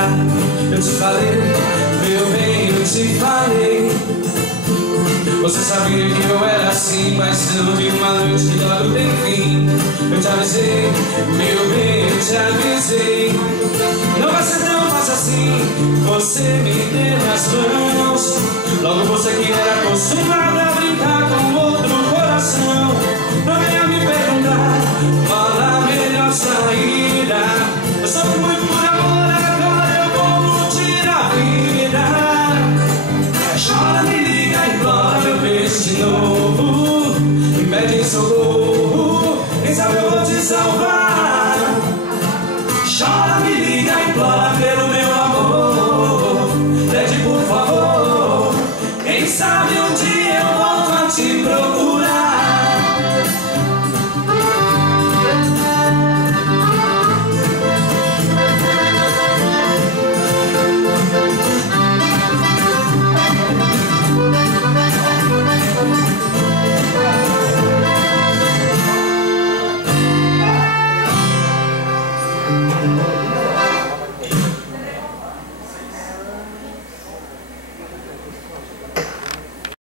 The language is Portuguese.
chegar. Eu te falei, meu bem, eu te falei. Você sabia que eu era assim, paixão de uma noite que logo tem fim. Eu te avisei, meu bem, eu te avisei. Não vai ser tão fácil assim, você me ter nas mãos. Logo você que era acostumada a brincar